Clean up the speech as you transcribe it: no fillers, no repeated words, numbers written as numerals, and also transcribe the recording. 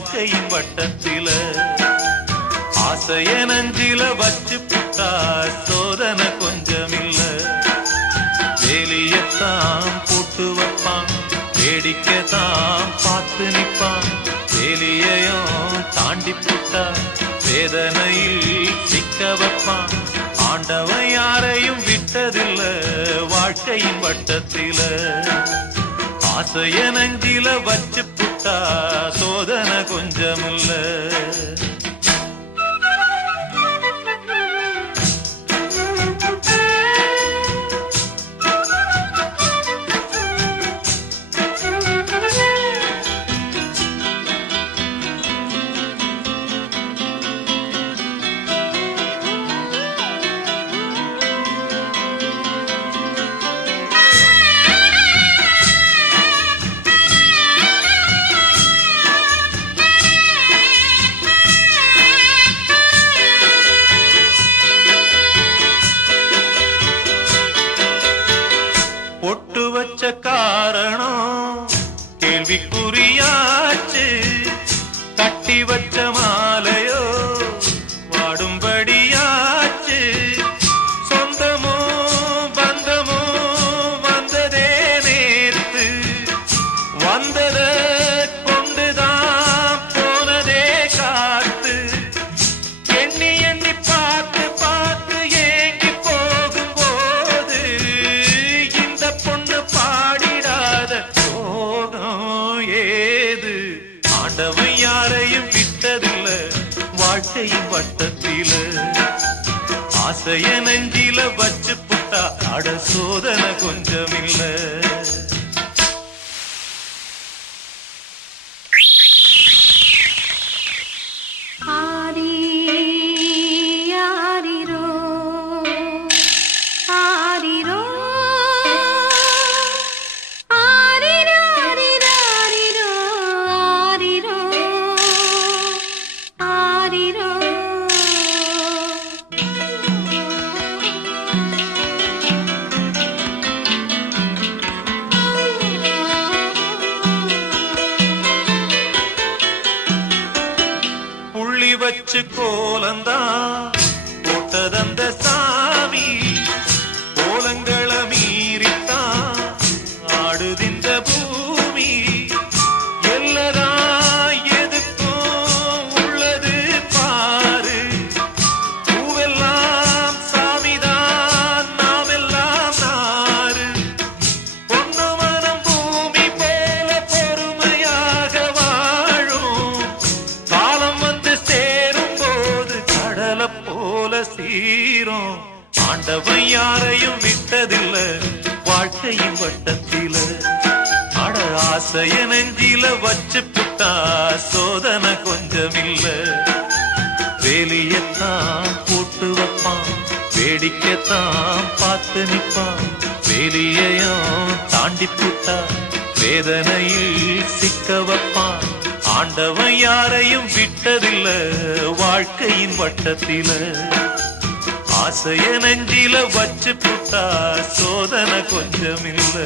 வாழ்க்கையின் வட்டத்தில ஆசைய நஞ்சில வச்சு புட்டா சோதனை கொஞ்சமில்ல வேலியத்தான் போட்டு வைப்பான் வேடிக்கைத்தான் பார்த்து நிற்பான் வேலியையும் தாண்டி புட்டா வேதனையில் சிக்க வைப்பான் ஆண்டவன் யாரையும் விட்டதில்ல வாழ்க்கையின் வட்டத்தில ஆசைய நஞ்சில வச்சு புட்டா சோதனை கொஞ்சமில்ல பொட்டு வச்ச காரணம் கேள்விக்குறியாச்சு கட்டி வச்ச மாலையோ வாடும்படியாச்சு சொந்தமோ பந்தமோ வந்ததே நேர்த்து வந்தத கொண்டுதான் போனதே காத்து எண்ணி எண்ணி பார்த்து பார்த்து ஏங்கி போகும்போது பொண்ணு பாடிடாத சோகம் ஏது ஆண்டவன் யாரையும் விட்டதில்ல வாழ்க்கையின் வட்டத்தில ஆசைய நெஞ்சில வச்சு புட்டா அட சோதனை கொஞ்சமில்ல வச்சு கோலந்தான் போட்டதந்த சாமி கோலங்களை மீறித்தான் ஆடுதிந்த பூமி எல்லாரா எதுக்கும் உள்ளது பாரு பூவெல்லாம் சாமிதான் நாமெல்லாம் நாரு பொண்ணு மனம் பூமி போல பொறுமையாக வாழும் காலம் வந்து போல சீரும் ஆண்டவன் யாரையும் விட்டதில்ல வாழ்க்கையின் வட்டத்தில அட ஆசைய நெஞ்சில வச்சு புட்டா சோதனை கொஞ்சமில்ல வேலியத்தான் போட்டு வைப்பான் வேடிக்கைத்தான் பார்த்து நிற்பான் வேலியையும் தாண்டி புட்டா வேதனையில் சிக்க வைப்பான் ஆண்டவன் யாரையும் விட்டதில்ல வாழ்க்கையின் வட்டத்தில ஆசைய நெஞ்சில வச்சு புட்டா சோதனை கொஞ்சமில்ல